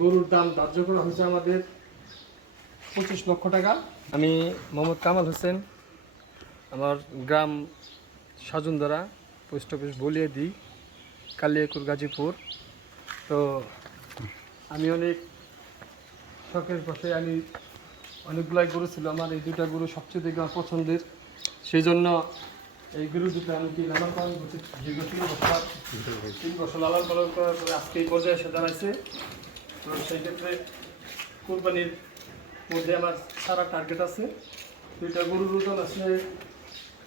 গরুর দাম ধার্য করা হয়েছে আমাদের 25 লক্ষ টাকা। আমি মোহাম্মদ কামাল হোসেন, আমার গ্রাম সাজুনদারা, পোস্ট অফিস বলিয়ে দিই, কালিয়াকুর, গাজীপুর। তো আমি অনেক শখের বসে আমি অনেকগুলাই গরু ছিল আমার, এই দুটা গরু সবচেয়ে দেখে আমার পছন্দের, সেই জন্য এই গরু দুটো আমি কি লালন পালন করছি দীর্ঘ 3 বছর লালন পালন করার পরে আজকে এই পর্যায়ে এসে দাঁড়াইছে। তো সেই ক্ষেত্রে কোরবানির মধ্যে আমার সারা টার্গেট আছে। দুইটা গরুর ওজন আছে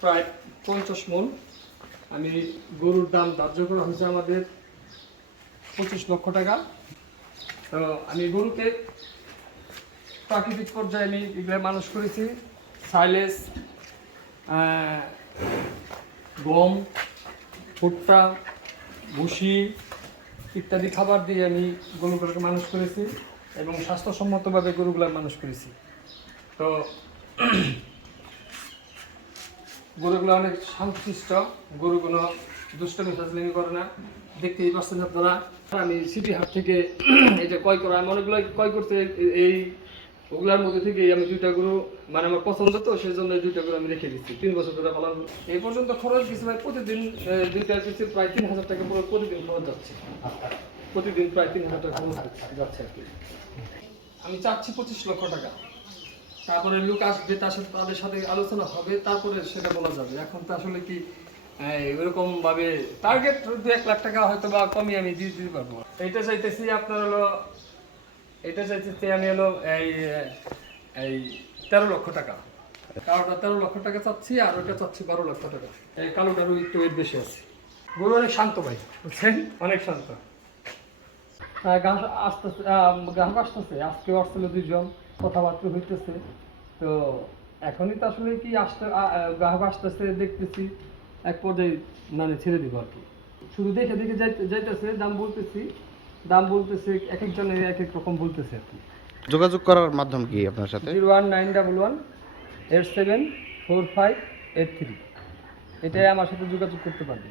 প্রায় 50 মণ। আমি গরুর দাম ধার্য করা হয়েছে আমাদের 25 লক্ষ টাকা। তো আমি গরুকে প্রাকৃতিক পর্যায়ে আমি এগুলো মানুষ করেছি। সাইলেজ, গম, ভুট্টা, ভুসি ইত্যাদি খাবার দিয়ে আমি গরুগুলোকে মানুষ করেছি এবং স্বাস্থ্যসম্মতভাবে গরুগুলো মানুষ করেছি। তো গরুগুলো অনেক শান্তশিষ্ট, গরুগুলো দুষ্টমি ফাজলামি করে না, দেখতেই পাচ্ছেন আপনারা। আমি সিটি হাট থেকে এটা ক্রয় করা, আমি অনেকগুলো ক্রয় করতে, এই ওগুলার মধ্যে থেকে আমি দুইটা গরু মানে আমার পছন্দ, তো সেই জন্য দুইটা গরু আমি রেখে দিচ্ছি। 3 বছর ধরে পালন এই পর্যন্ত খরচ দিচ্ছি ভাই প্রতিদিন দুইটা পিছিয়ে প্রায় 3000 টাকা পুরো প্রতিদিন খরচ যাচ্ছে। প্রতিদিন প্রায় 3000 টাকা খরচ যাচ্ছে আর কি। আমি চাচ্ছি 25 লক্ষ টাকা। তারপরে লোক আসবে, তাদের সাথে আলোচনা হবে, তারপরে সেটা বলা যাবে। এখন তো আসলে কি ওইরকম ভাবে টার্গেট 2-1 লাখ টাকা হয়তো বা কমই আমি দিয়ে দিতে পারবো। এইটা চাইতেছি আপনার হলো, এটা চাইতেছি আমি হলো এই 13 লক্ষ টাকা। কালোটা 13 লক্ষ টাকা চাচ্ছি, আর ওইটা চাচ্ছি 12 লক্ষ টাকা। এই কালোটারও একটু ওয়েট বেশি আছে। গরু অনেক শান্ত ভাই, বুঝছেন, অনেক শান্ত। গ্রাহক আসতেছে, আজকে আসছিল 2 জন, কথাবার্তা হইতেছে। তো এখনই তো আসলে কি গ্রাহক আসতেছে, দেখতেছি এক পর্যায়ে মানে ছেড়ে দিব আর কি। শুধু দেখে দেখে যাইতেছে, দাম বলতেছে এক একজনের এক এক রকম বলতেছে আর কি। যোগাযোগ করার মাধ্যম কি আপনার সাথে? 01911874583, এটাই আমার সাথে যোগাযোগ করতে পারবে।